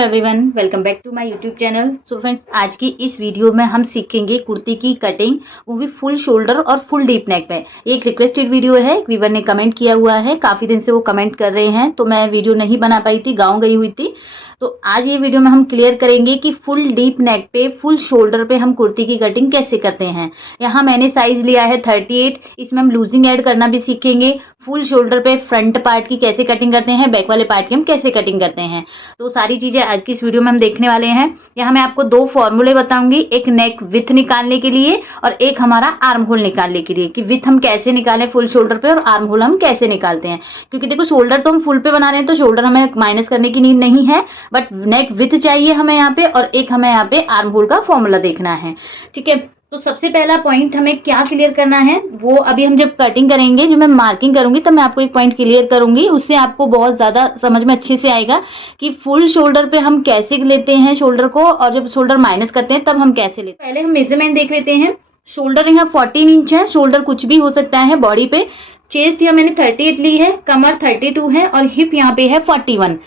Hello everyone, welcome back to my YouTube channel. So friends, आज की इस video में हम सीखेंगे कुर्ती की कटिंग, वो भी फुल शोल्डर और फुल डीप नेक में। ये एक रिक्वेस्टेड वीडियो है, वीवर ने कमेंट किया हुआ है, काफ़ी दिन से वो कमेंट कर रहे हैं, तो मैं वीडियो नहीं बना पाई थी, गाँव गई हुई थी। तो आज ये वीडियो में हम क्लियर करेंगे कि फुल डीप नेक पे, फुल शोल्डर पे हम कुर्ती की कटिंग कैसे करते हैं। यहाँ मैंने साइज लिया है 38, इसमें हम लूजिंग ऐड करना भी सीखेंगे। फुल शोल्डर पे फ्रंट पार्ट की कैसे कटिंग करते हैं, बैक वाले पार्ट की हम कैसे कटिंग करते हैं, तो सारी चीजें आज की इस वीडियो में हम देखने वाले हैं। यहाँ मैं आपको दो फॉर्मूले बताऊंगी, एक नेक विथ निकालने के लिए और एक हमारा आर्म होल निकालने के लिए, कि विथ हम कैसे निकालें फुल शोल्डर पे और आर्म होल हम कैसे निकालते हैं। क्योंकि देखो, शोल्डर तो हम फुल पे बना रहे हैं, तो शोल्डर हमें माइनस करने की नीड नहीं है, बट नेक विथ चाहिए हमें यहाँ पे, और एक हमें यहाँ पे आर्म होल का फॉर्मूला देखना है। ठीक है, तो सबसे पहला पॉइंट हमें क्या क्लियर करना है, वो अभी हम जब कटिंग करेंगे, जब मैं मार्किंग करूंगी तब मैं आपको एक पॉइंट क्लियर करूंगी, उससे आपको बहुत ज्यादा समझ में अच्छे से आएगा कि फुल शोल्डर पे हम कैसे लेते हैं शोल्डर को, और जब शोल्डर माइनस करते हैं तब हम कैसे लेते हैं। पहले हम मेजरमेंट देख लेते हैं। शोल्डर यहाँ 14 इंच है, शोल्डर कुछ भी हो सकता है बॉडी पे। चेस्ट यहाँ मैंने 38 ली है, कमर 32 है और हिप यहाँ पे है 41।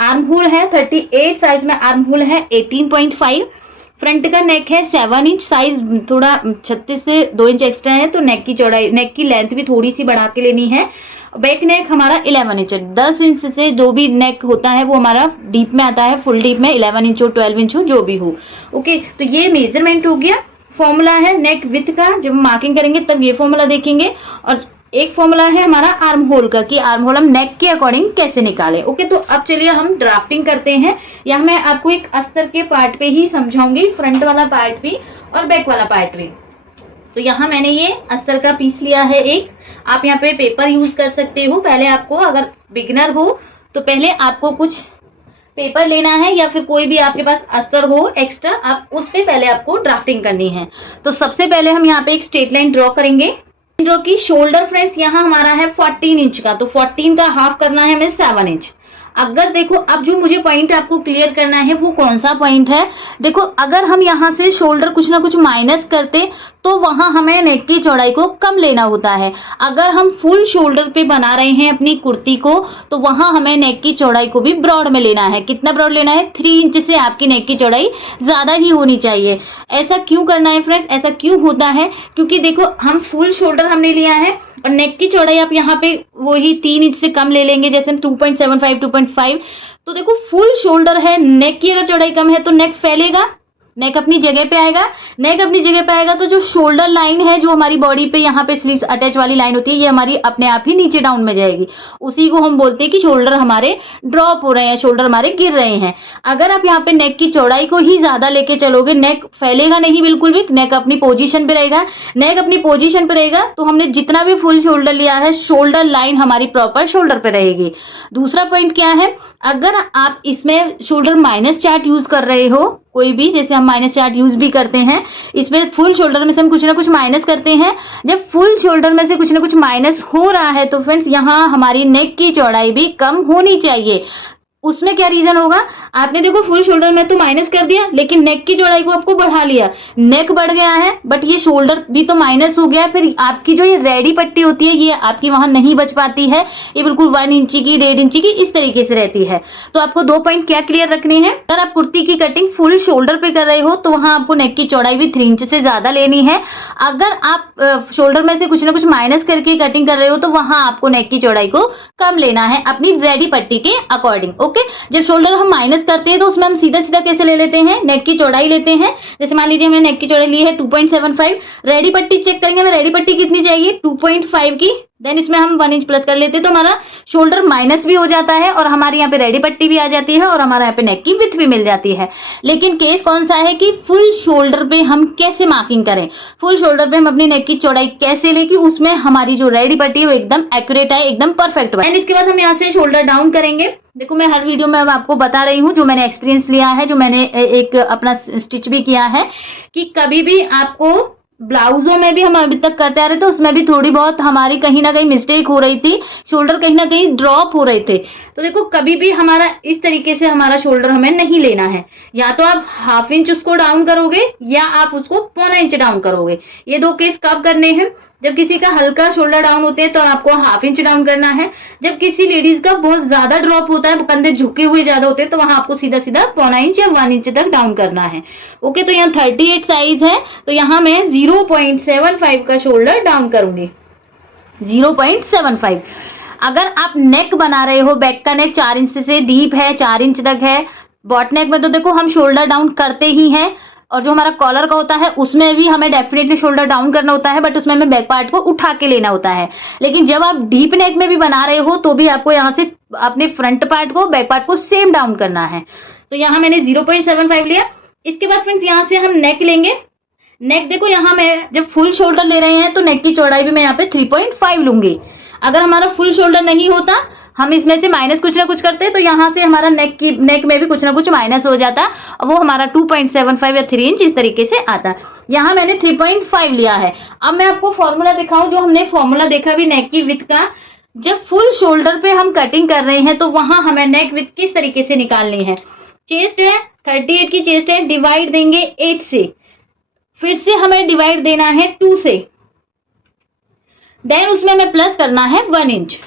आर्म होल है 38 साइज में, आर्म होल है 18.5। फ्रंट का नेक है 7 इंच, साइज थोड़ा 36 से 2 इंच एक्स्ट्रा है, तो नेक की चौड़ाई, नेक की लेंथ भी थोड़ी सी बढ़ा के लेनी है। बैक नेक हमारा 11 इंच है, 10 इंच से जो भी नेक होता है वो हमारा डीप में आता है, फुल डीप में 11 इंच हो 12 इंच हो जो भी हो। ओके, तो ये मेजरमेंट हो गया। फॉर्मूला है नेक विथ का, जब हम मार्किंग करेंगे तब ये फॉर्मूला देखेंगे। और एक फॉर्मूला है हमारा आर्म होल का, कि आर्म होल हम नेक के अकॉर्डिंग कैसे निकालें। ओके, तो अब चलिए हम ड्राफ्टिंग करते हैं। यहाँ मैं आपको एक अस्तर के पार्ट पे ही समझाऊंगी, फ्रंट वाला पार्ट भी और बैक वाला पार्ट भी। तो यहाँ मैंने ये अस्तर का पीस लिया है एक, आप यहाँ पे पेपर यूज कर सकते हो। पहले आपको, अगर बिगिनर हो तो पहले आपको कुछ पेपर लेना है, या फिर कोई भी आपके पास अस्तर हो एक्स्ट्रा, आप उस पे पहले आपको ड्राफ्टिंग करनी है। तो सबसे पहले हम यहाँ पे एक स्ट्रेट लाइन ड्रॉ करेंगे। जो कि शोल्डर फ्रेंड्स यहाँ हमारा है 14 इंच का, तो 14 का हाफ करना है हमें 7 इंच। अगर देखो, अब जो मुझे पॉइंट आपको क्लियर करना है वो कौन सा पॉइंट है, देखो अगर हम यहाँ से शोल्डर कुछ ना कुछ माइनस करते तो वहां हमें नेक की चौड़ाई को कम लेना होता है। अगर हम फुल शोल्डर पे बना रहे हैं अपनी कुर्ती को, तो वहां हमें नेक की चौड़ाई को भी ब्रॉड में लेना है। कितना ब्रॉड लेना है? 3 इंच से आपकी नेक की चौड़ाई ज्यादा ही होनी चाहिए। ऐसा क्यों करना है फ्रेंड्स, ऐसा क्यों होता है? क्योंकि देखो, हम फुल शोल्डर हमने लिया है और नेक की चौड़ाई आप यहाँ पे वही 3 इंच से कम ले लेंगे, जैसे 2.75 2.5। तो देखो, फुल शोल्डर है, नेक की अगर चौड़ाई कम है तो नेक फैलेगा, नेक अपनी जगह पे आएगा। नेक अपनी जगह पे आएगा तो जो शोल्डर लाइन है, जो हमारी बॉडी पे यहाँ पे स्लीव्स अटैच वाली लाइन होती है, ये हमारी अपने आप ही नीचे डाउन में जाएगी। उसी को हम बोलते हैं कि शोल्डर हमारे ड्रॉप हो रहे हैं, शोल्डर हमारे गिर रहे हैं। अगर आप यहाँ पे नेक की चौड़ाई को ही ज्यादा लेके चलोगे, नेक फैलेगा नहीं बिल्कुल भी, नेक अपनी पोजीशन पे रहेगा। नेक अपनी पोजीशन पे रहेगा तो हमने जितना भी फुल शोल्डर लिया है, शोल्डर लाइन हमारी प्रॉपर शोल्डर पे रहेगी। दूसरा पॉइंट क्या है, अगर आप इसमें शोल्डर माइनस चार्ट यूज कर रहे हो, कोई भी, जैसे हम माइनस चार्ट यूज भी करते हैं, इसमें फुल शोल्डर में से हम कुछ ना कुछ माइनस करते हैं। जब फुल शोल्डर में से कुछ ना कुछ माइनस हो रहा है तो फ्रेंड्स, यहाँ हमारी नेक की चौड़ाई भी कम होनी चाहिए। उसमें क्या रीजन होगा, आपने देखो फुल शोल्डर में तो माइनस कर दिया, लेकिन नेक की चौड़ाई को आपको बढ़ा लिया, नेक बढ़ गया है बट ये शोल्डर भी तो माइनस हो गया। फिर आपकी जो ये रेडी पट्टी होती है, ये आपकी वहां नहीं बच पाती है, ये बिल्कुल 1 इंची की, 1.5 इंची की इस तरीके से रहती है। तो आपको 2 पॉइंट क्या क्लियर रखने हैं, अगर आप कुर्ती की कटिंग फुल शोल्डर पे कर रहे हो तो वहां आपको नेक की चौड़ाई भी 3 इंच से ज्यादा लेनी है। अगर आप शोल्डर में से कुछ ना कुछ माइनस करके कटिंग कर रहे हो तो वहां आपको नेक की चौड़ाई को कम लेना है अपनी रेडी पट्टी के अकॉर्डिंग। ओके, जब शोल्डर हम माइनस करते हैं तो उसमें हम सीधा सीधा कैसे ले लेते हैं, नेक की चौड़ाई लेते हैं। जैसे मान लीजिए हमने नेक की चौड़ाई ली है 2.75, रेडी पट्टी चेक करेंगे, हमें रेडी पट्टी कितनी चाहिए, 2.5 की, देन इसमें हम 1 इंच प्लस कर लेते हैं, तो हमारा शोल्डर माइनस भी हो जाता है और हमारे यहाँ पे रेडी पट्टी भी आ जाती है और हमारे यहाँ पे नेक की विड्थ भी मिल जाती है। लेकिन केस कौन सा है कि फुल शोल्डर पे हम कैसे मार्किंग करें, फुल शोल्डर पे हम अपनी नेक की चौड़ाई कैसे लें कि उसमें हमारी जो रेडी पट्टी है वो एकदम एक्यूरेट आए, एकदम परफेक्ट बने। एंड इसके बाद हम यहाँ से शोल्डर डाउन करेंगे। देखो, मैं हर वीडियो में अब आपको बता रही हूँ जो मैंने एक्सपीरियंस लिया है, जो मैंने एक अपना स्टिच भी किया है, कि कभी भी आपको ब्लाउजों में भी हम अभी तक करते आ रहे थे, उसमें भी थोड़ी बहुत हमारी कहीं ना कहीं मिस्टेक हो रही थी, शोल्डर कहीं ना कहीं ड्रॉप हो रहे थे। तो देखो, कभी भी हमारा इस तरीके से हमारा शोल्डर हमें नहीं लेना है, या तो आप 1/2 इंच उसको डाउन करोगे या आप उसको 1.25 इंच डाउन करोगे। ये 2 केस कब करने हैं, जब किसी का हल्का शोल्डर डाउन होते हैं तो आपको 1/2 इंच डाउन करना है। जब किसी लेडीज का बहुत ज्यादा ड्रॉप होता है, कंधे झुके हुए ज्यादा होते हैं, तो वहां आपको सीधा सीधा 1/4 इंच या 1 इंच तक डाउन करना है। ओके, तो यहाँ 38 साइज है, तो यहाँ मैं 0.75 का शोल्डर डाउन करूंगी, 0.75। अगर आप नेक बना रहे हो, बैक का नेक 4 इंच से डीप है, 4 इंच तक है, बॉट नेक में तो देखो हम शोल्डर डाउन करते ही हैं, और जो हमारा कॉलर का होता है उसमें भी हमें डेफिनेटली शोल्डर डाउन करना होता है, बट उसमें हमें बैक पार्ट को उठा के लेना होता है। लेकिन जब आप डीप नेक में भी बना रहे हो तो भी आपको यहाँ से अपने फ्रंट पार्ट को, बैक पार्ट को सेम डाउन करना है। तो यहाँ मैंने 0.75 लिया। इसके बाद फ्रेंड्स यहाँ से हम नेक लेंगे। नेक देखो, यहाँ मैं जब फुल शोल्डर ले रहे हैं तो नेक की चौड़ाई भी मैं यहाँ पे 3.5 लूंगी। अगर हमारा फुल शोल्डर नहीं होता, हम इसमें से माइनस कुछ ना कुछ करते हैं, तो यहाँ से हमारा नेक में भी कुछ ना कुछ माइनस हो जाता, और वो हमारा 2.75 या 3 इंच इस तरीके से आता। यहाँ मैंने 3.5 लिया है। अब मैं आपको फॉर्मूला दिखाऊं, जो हमने फॉर्मूला देखा भी नेक की विड्थ का। जब फुल शोल्डर पे हम कटिंग कर रहे हैं तो वहां हमें नेक विड्थ किस तरीके से निकालनी है। चेस्ट है 38 की चेस्ट है, डिवाइड देंगे 8 से, फिर से हमें डिवाइड देना है 2 से, देन उसमें हमें प्लस करना है 1 इंच,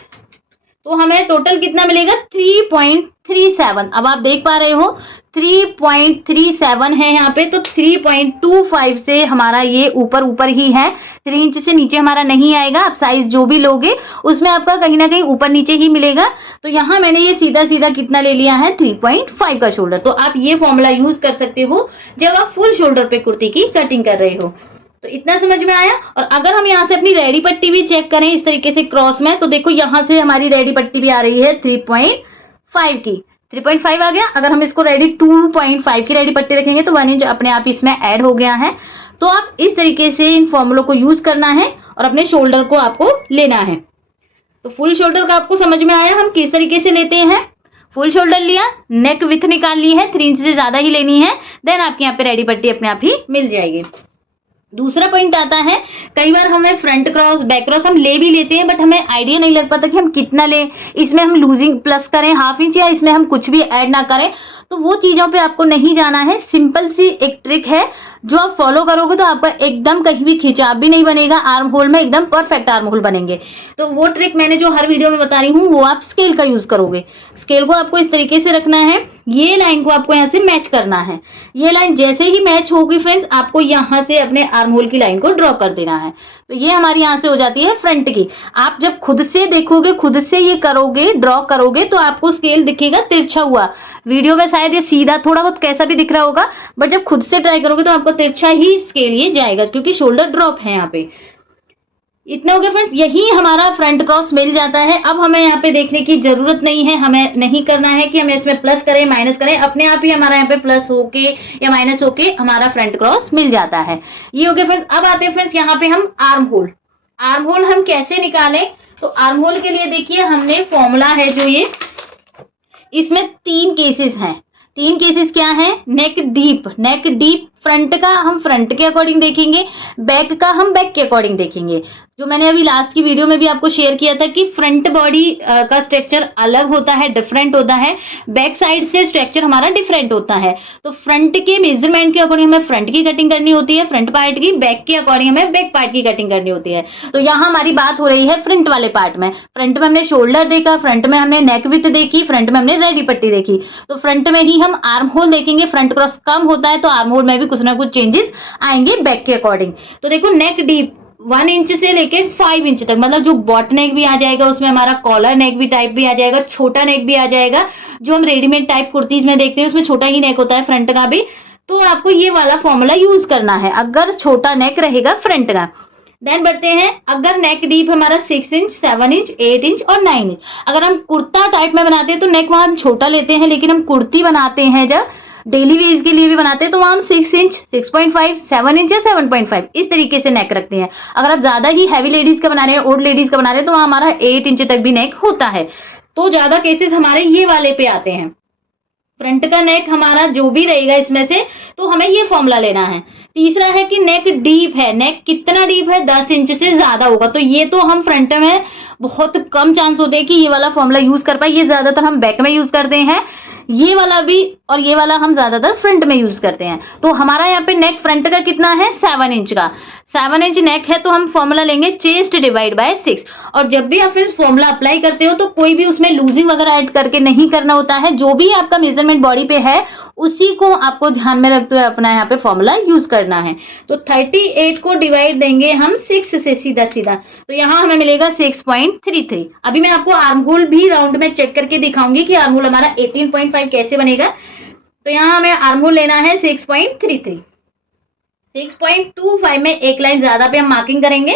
तो हमें टोटल कितना मिलेगा 3.37। अब आप देख पा रहे हो 3.37 है यहाँ पे, तो 3.25 से हमारा ये ऊपर ऊपर ही है, 3 इंच से नीचे हमारा नहीं आएगा। आप साइज जो भी लोगे उसमें आपका कहीं ना कहीं ऊपर नीचे ही मिलेगा। तो यहाँ मैंने ये सीधा सीधा कितना ले लिया है 3.5 का शोल्डर। तो आप ये फॉर्मूला यूज कर सकते हो जब आप फुल शोल्डर पे कुर्ती की कटिंग कर रहे हो। तो इतना समझ में आया। और अगर हम यहाँ से अपनी रेडी पट्टी भी चेक करें इस तरीके से क्रॉस में, तो देखो यहाँ से हमारी रेडी पट्टी भी आ रही है 3.5 की, 3.5 आ गया। अगर हम इसको रेडी 2.5 की रेडी पट्टी रखेंगे तो 1 इंच अपने आप इसमें ऐड हो गया है। तो आप इस तरीके से इन फॉर्मूलों को यूज करना है और अपने शोल्डर को आपको लेना है। तो फुल शोल्डर का आपको समझ में आया हम किस तरीके से लेते हैं। फुल शोल्डर लिया, नेक विड्थ निकालनी है, 3 इंच से ज्यादा ही लेनी है, देन आपके यहाँ पे रेडी पट्टी अपने आप ही मिल जाएगी। दूसरा पॉइंट आता है, कई बार हमें फ्रंट क्रॉस बैक क्रॉस हम ले भी लेते हैं, बट हमें आइडिया नहीं लग पाता कि हम कितना लें, इसमें हम लूजिंग प्लस करें 1/2 इंच या इसमें हम कुछ भी ऐड ना करें। तो वो चीजों पे आपको नहीं जाना है। सिंपल सी एक ट्रिक है जो आप फॉलो करोगे तो आपका एकदम कहीं भी खिंचाव भी नहीं बनेगा, आर्म होल में एकदम परफेक्ट आर्म होल बनेंगे। तो वो ट्रिक मैंने जो हर वीडियो में बता रही हूँ वो आप स्केल का यूज करोगे। स्केल को आपको इस तरीके से रखना है, ये लाइन को आपको यहाँ से मैच करना है। ये लाइन जैसे ही मैच होगी फ्रेंड्स, आपको यहाँ से अपने आर्म होल की लाइन को ड्रॉ कर देना है। तो ये हमारी यहाँ से हो जाती है फ्रंट की। आप जब खुद से देखोगे, खुद से ये करोगे, ड्रॉ करोगे, तो आपको स्केल दिखेगा तिरछा हुआ। वीडियो में शायद ये सीधा थोड़ा बहुत कैसा भी दिख रहा होगा, बट जब खुद से ट्राई करोगे तो आपको तिरछा ही स्केल ये जाएगा, क्योंकि शोल्डर ड्रॉप है यहाँ पे। इतना हो गया फ्रेंड्स, यही हमारा फ्रंट क्रॉस मिल जाता है। अब हमें यहाँ पे देखने की जरूरत नहीं है, हमें नहीं करना है कि हमें इसमें प्लस करें माइनस करें, अपने आप ही हमारा यहाँ पे प्लस होके या माइनस होके हमारा फ्रंट क्रॉस मिल जाता है। ये हो गया फ्रेंड्स। अब आते हैं फ्रेंड्स यहाँ पे हम आर्म होल। आर्म होल हम कैसे निकालें, तो आर्म होल के लिए देखिए हमने फॉर्मूला है जो ये, इसमें 3 केसेस हैं। 3 केसेस क्या है, नेक डीप फ्रंट का हम फ्रंट के अकॉर्डिंग देखेंगे, बैक का हम बैक के अकॉर्डिंग देखेंगे। जो मैंने अभी लास्ट की वीडियो में भी आपको शेयर किया था कि फ्रंट बॉडी का स्ट्रक्चर अलग होता है, डिफरेंट होता है, बैक साइड से स्ट्रक्चर हमारा डिफरेंट होता है। तो फ्रंट के मेजरमेंट के अकॉर्डिंग हमें फ्रंट की कटिंग करनी होती है, फ्रंट पार्ट की, बैक के अकॉर्डिंग हमें बैक पार्ट की कटिंग करनी होती है। तो यहाँ हमारी बात हो रही है फ्रंट वाले पार्ट में। फ्रंट में हमने शोल्डर देखा, फ्रंट में हमने नेक विड्थ देखी, फ्रंट में हमने रेडी पट्टी देखी। तो फ्रंट में ही हम आर्म होल देखेंगे। फ्रंट क्रॉस कम होता है तो आर्म होल में भी कुछ ना कुछ चेंजेस आएंगे बैक के अकॉर्डिंग। तो देखो नेक डीप 1 इंच से लेके 5 इंच तक, मतलब जो बॉट नेक भी आ जाएगा, उसमें हमारा कॉलर नेक भी टाइप भी आ जाएगा, छोटा नेक भी आ जाएगा। जो हम रेडीमेड टाइप कुर्तीज में देखते हैं उसमें छोटा ही नेक होता है फ्रंट का भी। तो आपको ये वाला फॉर्मूला यूज करना है अगर छोटा नेक रहेगा फ्रंट का। देन बढ़ते हैं, अगर नेक डीप हमारा 6 इंच, 7 इंच, 8 इंच और 9 इंच। अगर हम कुर्ता टाइप में बनाते हैं तो नेक वहां हम छोटा लेते हैं, लेकिन हम कुर्ती बनाते हैं जब डेली वेज के लिए भी बनाते हैं तो वहां हम 6 इंच, 6.5, 7 इंच या 7.5 इस तरीके से नेक रखते हैं। अगर आप ज्यादा ही हैवी लेडीज का बना रहे हैं, ओल्ड लेडीज का बना रहे हैं, तो वहां हमारा 8 इंच तक भी नेक होता है। तो ज्यादा केसेस हमारे ये वाले पे आते हैं। फ्रंट का नेक हमारा जो भी रहेगा इसमें से, तो हमें ये फॉर्मूला लेना है। तीसरा है कि नेक डीप है, नेक कितना डीप है, 10 इंच से ज्यादा होगा। तो ये तो हम फ्रंट में बहुत कम चांस होते हैं कि ये वाला फॉर्मूला यूज कर पाए, ये ज्यादातर हम बैक में यूज करते हैं। ये वाला भी और ये वाला हम ज्यादातर फ्रंट में यूज करते हैं। तो हमारा यहाँ पे नेक फ्रंट का कितना है, 7 इंच का। 7 इंच नेक है तो हम फॉर्मूला लेंगे चेस्ट डिवाइड बाय 6। और जब भी आप फिर फॉर्मूला अप्लाई करते हो तो कोई भी उसमें लूजिंग वगैरह ऐड करके नहीं करना होता है। जो भी आपका मेजरमेंट बॉडी पे है उसी को आपको ध्यान में रखते हुए अपना यहाँ पे फॉर्मूला यूज करना है। तो 38 को डिवाइड देंगे हम 6 से सीधा सीधा, तो यहाँ हमें मिलेगा 6.33। अभी मैं आपको आर्म होल भी राउंड में चेक करके दिखाऊंगी कि आर्म होल हमारा 18.5 कैसे बनेगा। तो यहाँ हमें आर्म होल लेना है 6.33। 6.25 में एक लाइन ज्यादा पे हम मार्किंग करेंगे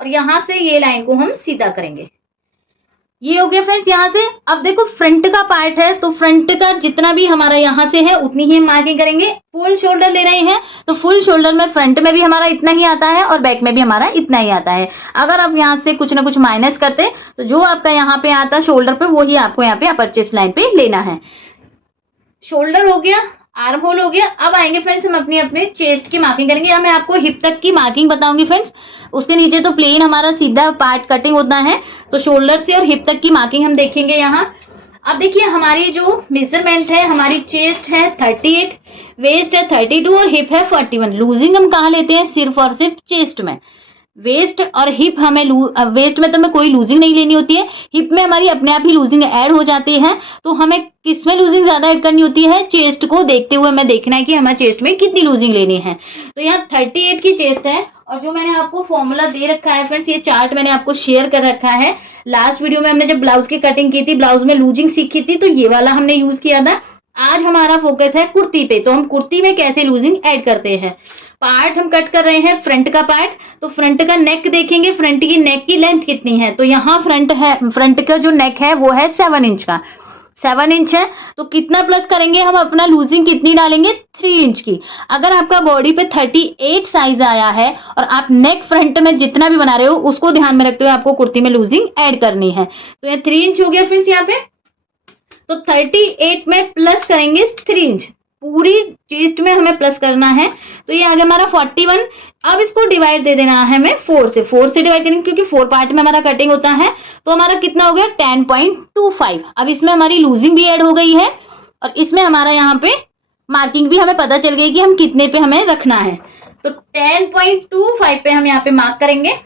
और यहाँ से ये लाइन को हम सीधा करेंगे। ये हो गया फ्रेंड्स यहाँ से। अब देखो फ्रंट का पार्ट है तो फ्रंट का जितना भी हमारा यहाँ से है उतनी ही हम मार्किंग करेंगे। फुल शोल्डर ले रहे हैं तो फुल शोल्डर में फ्रंट में भी हमारा इतना ही आता है और बैक में भी हमारा इतना ही आता है। अगर आप यहाँ से कुछ ना कुछ माइनस करते तो जो आपका यहाँ पे आता है शोल्डर पे वो ही आपको यहाँ पे अपर चेस्ट लाइन पे लेना है। शोल्डर हो गया, आर्म होल हो गया। अब आएंगे फ्रेंड्स हम अपने चेस्ट की मार्किंग करेंगे। अब मैं आपको हिप तक की मार्किंग बताऊंगी फ्रेंड्स। उसके नीचे तो प्लेन हमारा सीधा पार्ट कटिंग होता है, तो शोल्डर से और हिप तक की मार्किंग हम देखेंगे यहाँ। अब देखिए हमारी जो मेजरमेंट है, हमारी चेस्ट है 38, वेस्ट है 32 और हिप है 41। लूजिंग हम कहाँ लेते हैं? सिर्फ और सिर्फ चेस्ट में। वेस्ट और हिप हमें वेस्ट में तो हमें कोई लूजिंग नहीं लेनी होती है, हिप में हमारी अपने आप ही लूजिंग ऐड हो जाती है। तो हमें किस में लूजिंग ज्यादा ऐड करनी होती है? चेस्ट को देखते हुए हमें देखना है कि हमारे चेस्ट में कितनी लूजिंग लेनी है। तो यहाँ 38 की चेस्ट है और जो मैंने आपको फॉर्मूला दे रखा है फ्रेंड्स, ये चार्ट मैंने आपको शेयर कर रखा है। लास्ट वीडियो में हमने जब ब्लाउज की कटिंग की थी, ब्लाउज में लूजिंग सीखी थी, तो ये वाला हमने यूज किया था। आज हमारा फोकस है कुर्ती पे, तो हम कुर्ती में कैसे लूजिंग ऐड करते हैं। पार्ट हम कट कर रहे हैं फ्रंट का पार्ट, तो फ्रंट का नेक देखेंगे, फ्रंट की नेक की लेंथ कितनी है। तो यहाँ फ्रंट का जो नेक है वो है 7 इंच का, 7 इंच है। तो कितना प्लस करेंगे हम अपना लूजिंग कितनी डालेंगे? 3 इंच की। अगर आपका बॉडी पे 38 साइज आया है और आप नेक फ्रंट में जितना भी बना रहे हो उसको ध्यान में रखते हुए आपको कुर्ती में लूजिंग ऐड करनी है। तो ये 3 इंच हो गया फ्रेंड्स यहाँ पे। तो 38 में प्लस करेंगे 3 इंच, पूरी चेस्ट में हमें प्लस करना है। तो ये आ गया हमारा 41। अब इसको डिवाइड दे देना है हमें 4 से डिवाइड करेंगे क्योंकि 4 पार्ट में हमारा कटिंग होता है। तो हमारा कितना हो गया? 10.25। अब इसमें हमारी लूजिंग भी ऐड हो गई है और इसमें हमारा यहाँ पे मार्किंग भी हमें पता चल गई कि हम कितने पे हमें रखना है। तो 10.25 पे हम यहाँ पे मार्क करेंगे,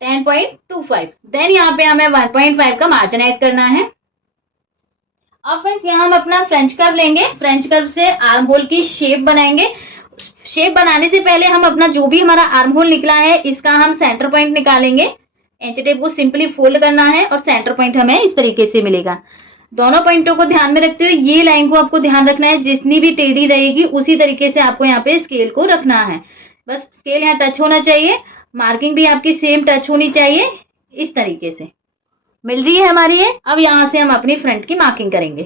10.25। देन यहाँ पे हमें 1.5 का मार्जिन ऐड करना है। अब फ्रेंड्स यहाँ हम अपना फ्रेंच कर्व लेंगे, फ्रेंच कर्व से आर्म होल की शेप बनाएंगे। शेप बनाने से पहले हम अपना जो भी हमारा आर्म होल निकला है इसका हम सेंटर पॉइंट निकालेंगे। इंच टेप को सिंपली फोल्ड करना है और सेंटर पॉइंट हमें इस तरीके से मिलेगा। दोनों पॉइंटों को ध्यान में रखते हुए ये लाइन को आपको ध्यान रखना है, जितनी भी टेढ़ी रहेगी उसी तरीके से आपको यहाँ पे स्केल को रखना है। बस स्केल यहाँ टच होना चाहिए, मार्किंग भी आपकी सेम टच होनी चाहिए। इस तरीके से मिल रही है हमारी ये। अब यहां से हम अपनी फ्रंट की मार्किंग करेंगे।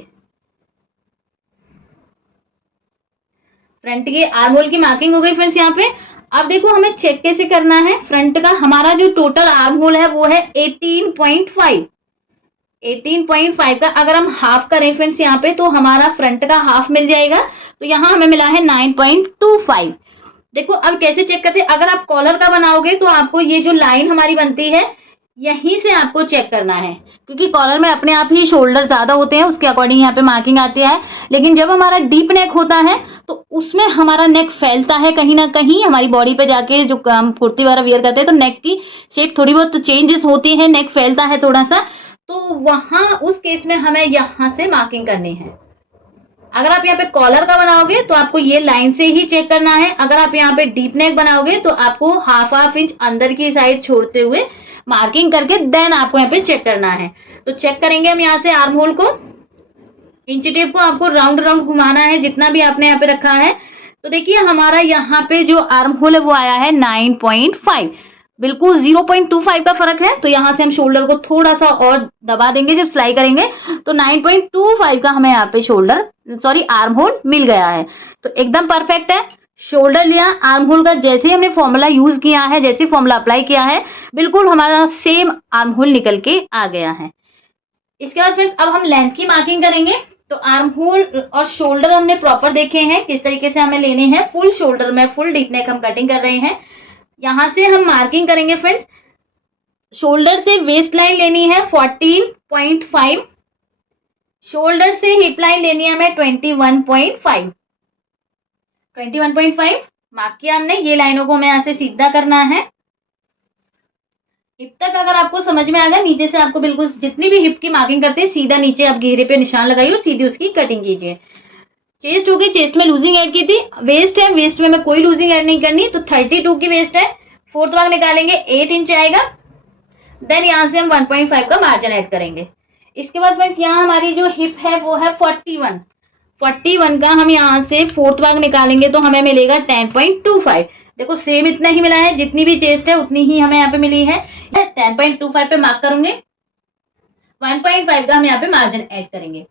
फ्रंट की आर्म होल की मार्किंग हो गई फ्रेंड्स यहाँ पे। अब देखो हमें चेक कैसे करना है फ्रंट का। हमारा जो टोटल आर्म होल है वो है 18.5। 18.5 का अगर हम हाफ करें फ्रेंड्स यहाँ पे तो हमारा फ्रंट का हाफ मिल जाएगा। तो यहाँ हमें मिला है 9.25। देखो अब कैसे चेक करते हैं। अगर आप कॉलर का बनाओगे तो आपको ये जो लाइन हमारी बनती है यहीं से आपको चेक करना है, क्योंकि कॉलर में अपने आप ही शोल्डर ज्यादा होते हैं, उसके अकॉर्डिंग यहाँ पे मार्किंग आती है। लेकिन जब हमारा डीप नेक होता है तो उसमें हमारा नेक फैलता है कहीं ना कहीं हमारी बॉडी पे जाके। जो हम कुर्ती वगैरह वियर करते हैं तो नेक की शेप थोड़ी बहुत चेंजेस होती है, नेक फैलता है थोड़ा सा। तो वहां उस केस में हमें यहाँ से मार्किंग करनी है। अगर आप यहाँ पे कॉलर का बनाओगे तो आपको ये लाइन से ही चेक करना है। अगर आप यहाँ पे डीप नेक बनाओगे तो आपको हाफ इंच अंदर की साइड छोड़ते हुए मार्किंग करके देन आपको यहाँ पे चेक करना है। तो चेक करेंगे हम यहाँ से आर्म होल को। इंच टेप को आपको राउंड राउंड घुमाना है जितना भी आपने यहाँ पे रखा है। तो देखिए हमारा यहाँ पे जो आर्म होल है वो आया है 9.5, बिल्कुल 0.25 का फर्क है। तो यहाँ से हम शोल्डर को थोड़ा सा और दबा देंगे जब सिलाई करेंगे। तो 9.25 का हमें यहाँ पे आर्म होल मिल गया है। तो एकदम परफेक्ट है। शोल्डर लिया, आर्म होल का जैसे हमने फॉर्मूला यूज किया है, जैसे फॉर्मूला अप्लाई किया है, बिल्कुल हमारा सेम आर्म होल निकल के आ गया है। इसके बाद फ्रेंड्स अब हम लेंथ की मार्किंग करेंगे। तो आर्म होल और शोल्डर हमने प्रॉपर देखे हैं किस तरीके से हमें लेने हैं। फुल शोल्डर में फुल डीप नेक हम कटिंग कर रहे हैं। यहां से हम मार्किंग करेंगे फ्रेंड्स। शोल्डर से वेस्ट लाइन लेनी है 14.5, शोल्डर से हिप लाइन लेनी है हमें 21.5। मार्क किया हमने, ये लाइनों को हमें यहाँ से सीधा करना है। हिप तक अगर आपको समझ में आ गया, नीचे से आपको बिल्कुल जितनी भी हिप की मार्किंग करते हैं सीधा नीचे आप घेरे पे निशान लगाइए और सीधी उसकी कटिंग कीजिए। चेस्ट हो गई, चेस्ट में लूजिंग ऐड की थी। वेस्ट है, वेस्ट में मैं कोई लूजिंग ऐड नहीं करनी, तो 32 की वेस्ट है। फोर्थ भाग निकालेंगे, 8 इंच आएगा। देन यहाँ से हम 1.5 का मार्जिन ऐड करेंगे। इसके बाद फ्रेंड्स यहाँ हमारी जो हिप है वो है 41 का हम यहाँ से फोर्थ भाग निकालेंगे तो हमें मिलेगा 10.25। देखो सेम इतना ही मिला है, जितनी भी चेस्ट है उतनी ही हमें यहाँ पे मिली है। 10.25 पे मार्क करूंगे, 1.5 का हम यहाँ पे मार्जिन ऐड करेंगे।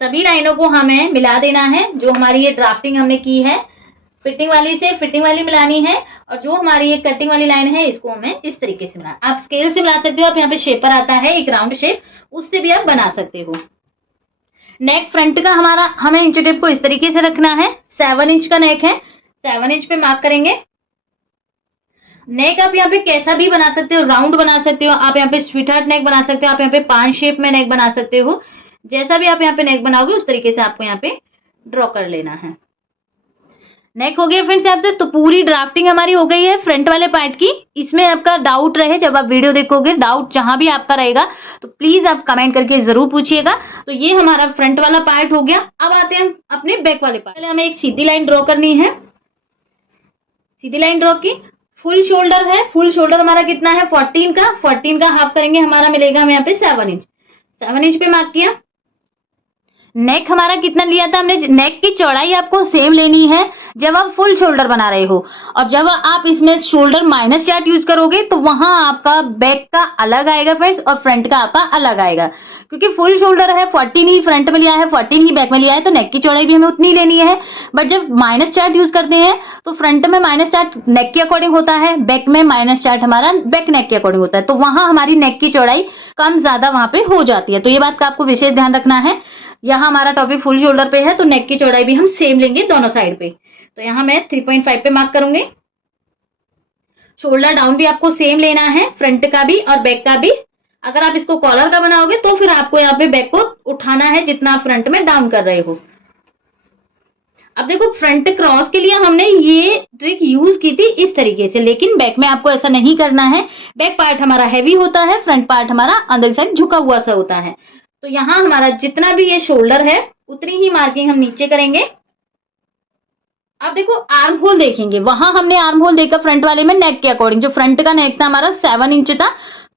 सभी लाइनों को हमें मिला देना है। जो हमारी ये ड्राफ्टिंग हमने की है फिटिंग वाली से फिटिंग वाली मिलानी है, और जो हमारी ये कटिंग वाली लाइन है इसको हमें इस तरीके से मिलाना। आप स्केल से मिला सकते हो, आप यहाँ पे शेपर आता है एक राउंड शेप, उससे भी आप बना सकते हो। नेक फ्रंट का हमारा हमें इंच टेप को इस तरीके से रखना है। 7 इंच का नेक है, 7 इंच पे मार्क करेंगे। नेक आप यहाँ पे कैसा भी बना सकते हो, राउंड बना सकते हो, आप यहाँ पे स्वीट हार्ट नेक बना सकते हो, आप यहाँ पे 5 शेप में नेक बना सकते हो। जैसा भी आप यहाँ पे नेक बनाओगे उस तरीके से आपको यहाँ पे ड्रॉ कर लेना है। नेक हो गया फ्रेंड्स यहाँ पे, तो पूरी ड्राफ्टिंग हमारी हो गई है फ्रंट वाले पार्ट की। इसमें आपका डाउट रहे जब आप वीडियो देखोगे, डाउट जहां भी आपका रहेगा तो प्लीज आप कमेंट करके जरूर पूछिएगा। तो ये हमारा फ्रंट वाला पार्ट हो गया। अब आते हैं हम अपने बैक वाले पार्ट। पहले हमें एक सीधी लाइन ड्रॉ करनी है। सीधी लाइन ड्रॉ की, फुल शोल्डर है, फुल शोल्डर हमारा कितना है 14 का हाफ करेंगे, हमारा मिलेगा हमें यहाँ पे 7 इंच। 7 इंच पे मार्क किया। नेक हमारा कितना लिया था हमने, नेक की चौड़ाई आपको सेम लेनी है जब आप फुल शोल्डर बना रहे हो, और जब आप इसमें शोल्डर माइनस चार्ट यूज करोगे तो वहां आपका बैक का अलग आएगा फ्रेंड्स और फ्रंट का आपका अलग आएगा। क्योंकि फुल शोल्डर है 14 ही फ्रंट में लिया है, 14 ही बैक में लिया है, तो नेक की चौड़ाई भी हमें उतनी लेनी है। बट जब माइनस चार्ट यूज करते हैं तो फ्रंट में माइनस चार्ट नेक के अकॉर्डिंग होता है, बैक में माइनस चार्ट हमारा बैक नेक के अकॉर्डिंग होता है, तो वहां हमारी नेक की चौड़ाई कम ज्यादा वहां पे हो जाती है। तो ये बात का आपको विशेष ध्यान रखना है। यहाँ हमारा टॉपिक फुल शोल्डर पे है तो नेक की चौड़ाई भी हम सेम लेंगे दोनों साइड पे। तो यहाँ मैं 3.5 पे मार्क करूंगी। शोल्डर डाउन भी आपको सेम लेना है, फ्रंट का भी और बैक का भी। अगर आप इसको कॉलर का बनाओगे तो फिर आपको यहाँ पे बैक को उठाना है जितना आप फ्रंट में डाउन कर रहे हो। अब देखो फ्रंट क्रॉस के लिए हमने ये ट्रिक यूज की थी इस तरीके से, लेकिन बैक में आपको ऐसा नहीं करना है। बैक पार्ट हमारा हैवी होता है, फ्रंट पार्ट हमारा अंदर की साइड झुका हुआ सा होता है। तो यहाँ हमारा जितना भी ये शोल्डर है उतनी ही मार्किंग हम नीचे करेंगे। अब देखो आर्म होल देखेंगे, वहां हमने आर्म होल देखा फ्रंट वाले में नेक के अकॉर्डिंग। जो फ्रंट का नेक था हमारा 7 इंच था,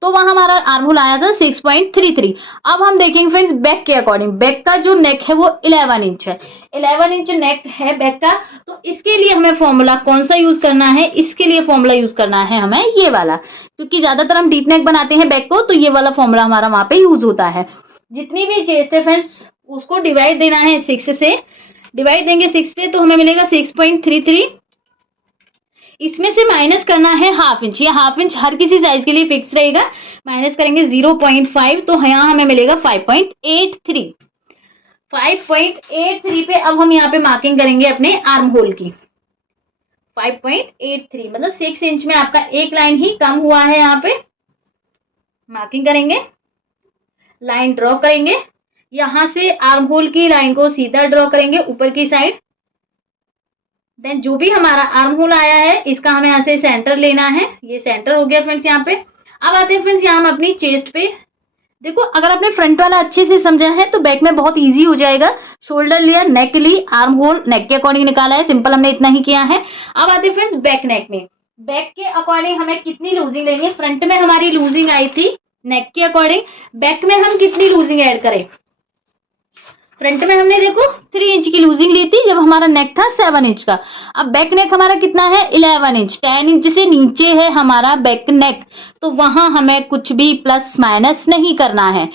तो वहां हमारा आर्म होल आया था 6.33। अब हम देखेंगे फ्रेंड्स बैक के अकॉर्डिंग, बैक का जो नेक है वो 11 इंच है। 11 इंच नेक है बैक का, तो इसके लिए हमें फॉर्मूला कौन सा यूज करना है, इसके लिए फॉर्मूला यूज करना है हमें ये वाला, क्योंकि ज्यादातर हम डीप नेक बनाते हैं बैक को, तो ये वाला फॉर्मूला हमारा वहां पे यूज होता है। जितनी भी चेस्ट है फ्रेंड्स उसको डिवाइड देना है 6 से। डिवाइड देंगे 6 से तो हमें मिलेगा 6.33। इसमें से माइनस करना है हाफ इंच। ये हाफ इंच हर किसी साइज के लिए फिक्स रहेगा। माइनस करेंगे 0.5 तो यहाँ हमें मिलेगा 5.83। 5.83 पे अब हम यहाँ पे मार्किंग करेंगे अपने आर्म होल की। 5.83 मतलब 6 इंच में आपका एक लाइन ही कम हुआ है। यहाँ पे मार्किंग करेंगे, लाइन ड्रॉ करेंगे, यहां से आर्म होल की लाइन को सीधा ड्रॉ करेंगे ऊपर की साइड। देन जो भी हमारा आर्म होल आया है इसका हमें यहाँ से सेंटर लेना है। ये सेंटर हो गया फ्रेंड्स यहाँ पे। अब आते हैं फ्रेंड्स यहाँ हम अपनी चेस्ट पे। देखो अगर आपने फ्रंट वाला अच्छे से समझा है तो बैक में बहुत इजी हो जाएगा। शोल्डर लिया, नेक ली, आर्म होल नेक के अकॉर्डिंग निकाला है, सिंपल हमने इतना ही किया है। अब आते हैं फ्रेंड्स बैक नेक में। बैक के अकॉर्डिंग हमें कितनी लूजिंग लेंगे, फ्रंट में हमारी लूजिंग आई थी नेक के अकॉर्डिंग, बैक में हम कितनी लूजिंग ऐड करें। फ्रंट में हमने देखो 3 इंच की लूजिंग ली थी जब हमारा नेक था 7 इंच का। अब बैक नेक हमारा कितना है 11 इंच। 10 इंच से नीचे है हमारा बैक नेक, तो वहां हमें कुछ भी प्लस माइनस नहीं करना है।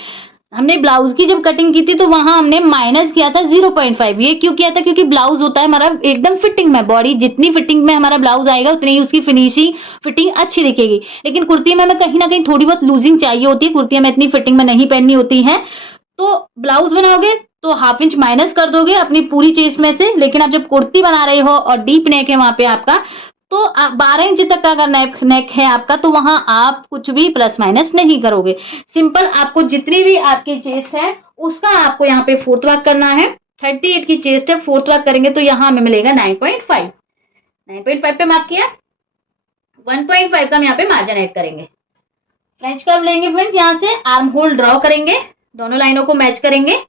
हमने ब्लाउज की जब कटिंग की थी तो वहां हमने माइनस किया था 0.5। ये क्यों किया था, क्योंकि ब्लाउज होता है हमारा एकदम फिटिंग में। बॉडी जितनी फिटिंग में हमारा ब्लाउज आएगा उतनी ही उसकी फिनिशिंग फिटिंग अच्छी दिखेगी। लेकिन कुर्ती में हमें कहीं ना कहीं थोड़ी बहुत लूजिंग चाहिए होती है, कुर्तियां में इतनी फिटिंग में नहीं पहननी होती है। तो ब्लाउज बनाओगे तो हाफ इंच माइनस कर दोगे अपनी पूरी चेस्ट में से। लेकिन आप जब कुर्ती बना रहे हो और डीप नेक है वहां पे आपका, तो 12 इंच तक का अगर नेक है आपका तो वहां आप कुछ भी प्लस माइनस नहीं करोगे। सिंपल आपको जितनी भी आपकी चेस्ट है उसका आपको यहाँ पे 4th भाग करना है। 38 की चेस्ट है, 4th भाग करेंगे तो यहाँ हमें मिलेगा 9.5। 9.5 पे मार्क किया, 1.5 का हम यहाँ पे मार्जिन ऐड करेंगे। फ्रेंच कर्व लेंगे फ्रेंड्स, यहाँ से आर्म होल ड्रॉ करेंगे, दोनों लाइनों को मैच करेंगे,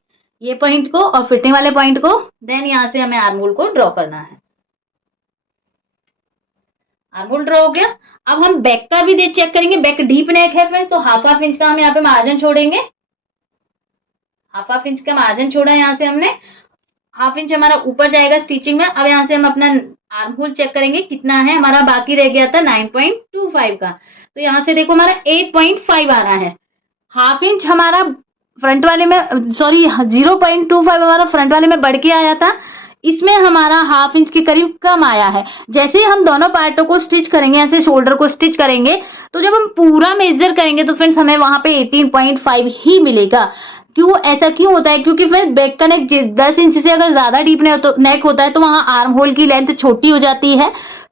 ये पॉइंट को और फिटिंग वाले पॉइंट को। देन यहाँ से हमें आर्म होल को ड्रॉ करना है। आर्म होल ड्रॉ हो गया। अब हम बैक का भी चेक करेंगे, बैक डीप नेक है फ्रेंड्स, तो हाफ इंच का हम यहाँ पे मार्जिन छोड़ेंगे, हाफ इंच का मार्जिन छोड़ा यहाँ से हमने, हाफ इंच हमारा ऊपर जाएगा स्टिचिंग में। अब यहाँ से हम अपना आर्म होल चेक करेंगे कितना है, हमारा बाकी रह गया था 9.25 का, तो यहाँ से देखो हमारा 8.5 आ रहा है। हाफ इंच हमारा फ्रंट वाले में, सॉरी 0.25 हमारा फ्रंट वाले में बढ़ के आया था, इसमें हमारा हाफ इंच के करीब कम आया है। जैसे ही हम दोनों पार्टों को स्टिच करेंगे, ऐसे शोल्डर को स्टिच करेंगे, तो जब हम पूरा मेजर करेंगे तो फ्रेंड्स हमें वहां पे 18.5 ही मिलेगा। क्यों ऐसा क्यों होता है? क्योंकि फ्रेंड्स बैक का नेक 10 इंच से अगर ज्यादा डीप नेक होता है तो वहां आर्म होल की लेंथ छोटी हो जाती है।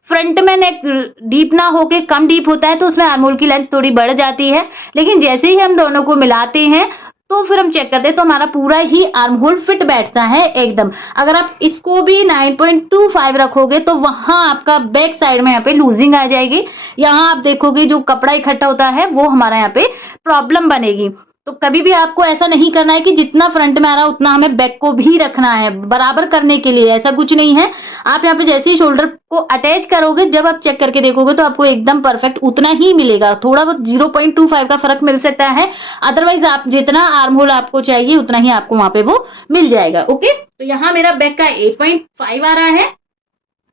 फ्रंट में नेक डीप ना होके कम डीप होता है तो उसमें आर्म होल की लेंथ थोड़ी बढ़ जाती है। लेकिन जैसे ही हम दोनों को मिलाते हैं तो फिर हम चेक करते हैं तो हमारा पूरा ही आर्म होल फिट बैठता है एकदम। अगर आप इसको भी 9.25 रखोगे तो वहां आपका बैक साइड में यहाँ पे लूजिंग आ जाएगी, यहाँ आप देखोगे जो कपड़ा इकट्ठा होता है वो हमारा यहाँ पे प्रॉब्लम बनेगी। तो कभी भी आपको ऐसा नहीं करना है कि जितना फ्रंट में आ रहा है उतना हमें बैक को भी रखना है बराबर करने के लिए, ऐसा कुछ नहीं है। आप यहाँ पे जैसे ही शोल्डर को अटैच करोगे, जब आप चेक करके देखोगे तो आपको एकदम परफेक्ट उतना ही मिलेगा। थोड़ा बहुत 0.25 का फर्क मिल सकता है, अदरवाइज आप जितना आर्म होल आपको चाहिए उतना ही आपको वहां पे वो मिल जाएगा। ओके, तो यहाँ मेरा बैक का 8.5 आ रहा है,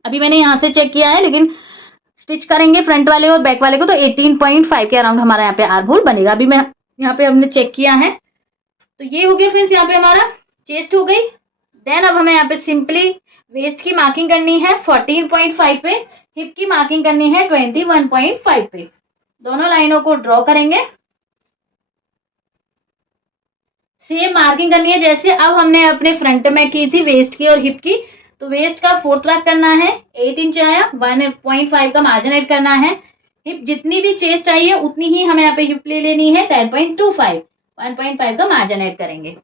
अभी मैंने यहाँ से चेक किया है, लेकिन स्टिच करेंगे फ्रंट वाले और बैक वाले को तो 18.5 के अराउंड हमारा यहाँ पे आर्म होल बनेगा। अभी मैं यहाँ पे हमने चेक किया है, तो ये हो गया फ्रेंड्स, यहाँ पे हमारा चेस्ट हो गई। देन अब हमें यहाँ पे सिंपली वेस्ट की मार्किंग करनी है 14.5 पे, हिप की मार्किंग करनी है 21.5 पे। दोनों लाइनों को ड्रॉ करेंगे, सेम मार्किंग करनी है जैसे अब हमने अपने फ्रंट में की थी वेस्ट की और हिप की। तो वेस्ट का 4th मार्क करना है, 8 इंच आया, 1.5 का मार्जिन ऐड करना है। हिप जितनी भी चेस्ट आई है उतनी ही हमें यहाँ पे हिप ले लेनी है 10.25, 1.5 का मार्जिन ऐड करेंगे।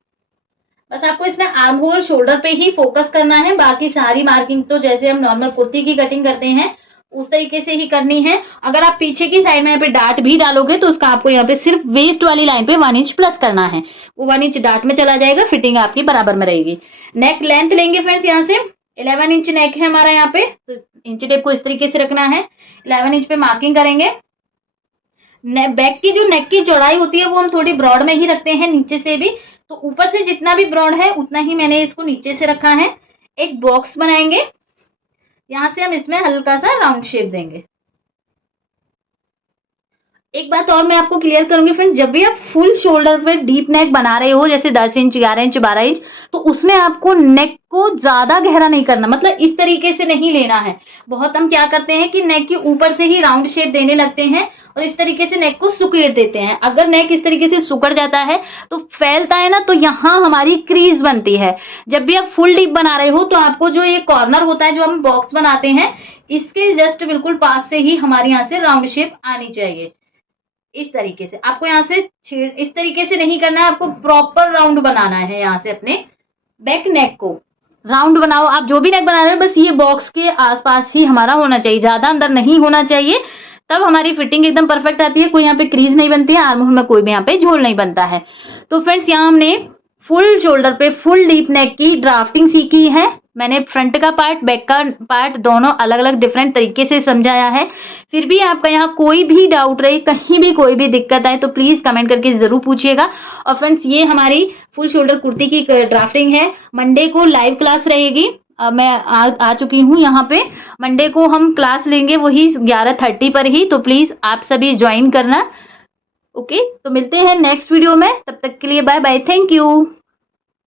बस आपको इसमें आर्म होल शोल्डर पे ही फोकस करना है, बाकी सारी मार्किंग तो जैसे हम नॉर्मल कुर्ती की कटिंग करते हैं उस तरीके से ही करनी है। अगर आप पीछे की साइड में यहाँ पे डार्ट भी डालोगे तो उसका आपको यहाँ पे सिर्फ वेस्ट वाली लाइन पे 1 इंच प्लस करना है, वो 1 इंच डार्ट में चला जाएगा, फिटिंग आपकी बराबर में रहेगी। नेक लेंथ लेंगे फ्रेंड्स, यहाँ से 11 इंच नेक है हमारा यहाँ पे, तो इंच टेप को इस तरीके से रखना है, 11 इंच पे मार्किंग करेंगे। बैक की जो नेक की चौड़ाई होती है वो हम थोड़ी ब्रॉड में ही रखते हैं नीचे से भी, तो ऊपर से जितना भी ब्रॉड है उतना ही मैंने इसको नीचे से रखा है। एक बॉक्स बनाएंगे, यहाँ से हम इसमें हल्का सा राउंड शेप देंगे। एक बात और मैं आपको क्लियर करूंगी फ्रेंड्स, जब भी आप फुल शोल्डर पे डीप नेक बना रहे हो जैसे 10 इंच 11 इंच 12 इंच, तो उसमें आपको नेक को ज्यादा गहरा नहीं करना, मतलब इस तरीके से नहीं लेना है। बहुत हम क्या करते हैं कि नेक के ऊपर से ही राउंड शेप देने लगते हैं और इस तरीके से नेक को सुकेड़ देते हैं। अगर नेक इस तरीके से सुकड़ जाता है तो फैलता है ना, तो यहाँ हमारी क्रीज बनती है। जब भी आप फुल डीप बना रहे हो तो आपको जो ये कॉर्नर होता है जो हम बॉक्स बनाते हैं, इसके जस्ट बिल्कुल पास से ही हमारे यहाँ से राउंड शेप आनी चाहिए। इस तरीके से आपको यहाँ से इस तरीके से नहीं करना है, आपको प्रॉपर राउंड बनाना है। यहाँ से अपने बैक नेक को राउंड बनाओ, आप जो भी नेक बना रहे हो बस ये बॉक्स के आसपास ही हमारा होना चाहिए, ज्यादा अंदर नहीं होना चाहिए, तब हमारी फिटिंग एकदम परफेक्ट आती है। कोई यहाँ पे क्रीज नहीं बनती है, आर्म होल में कोई भी यहाँ पे झोल नहीं बनता है। तो फ्रेंड्स यहाँ हमने फुल शोल्डर पे फुल डीप नेक की ड्राफ्टिंग सीखी है। मैंने फ्रंट का पार्ट बैक का पार्ट दोनों अलग अलग डिफरेंट तरीके से समझाया है। फिर भी आपका यहाँ कोई भी डाउट रहे, कहीं भी कोई भी दिक्कत आए तो प्लीज कमेंट करके जरूर पूछिएगा। और फ्रेंड्स ये हमारी फुल शोल्डर कुर्ती की ड्राफ्टिंग है। मंडे को लाइव क्लास रहेगी, मैं आ चुकी हूँ यहाँ पे। मंडे को हम क्लास लेंगे वही 11:30 पर ही, तो प्लीज आप सभी ज्वाइन करना। ओके, तो मिलते हैं नेक्स्ट वीडियो में, तब तक के लिए बाय बाय, थैंक यू।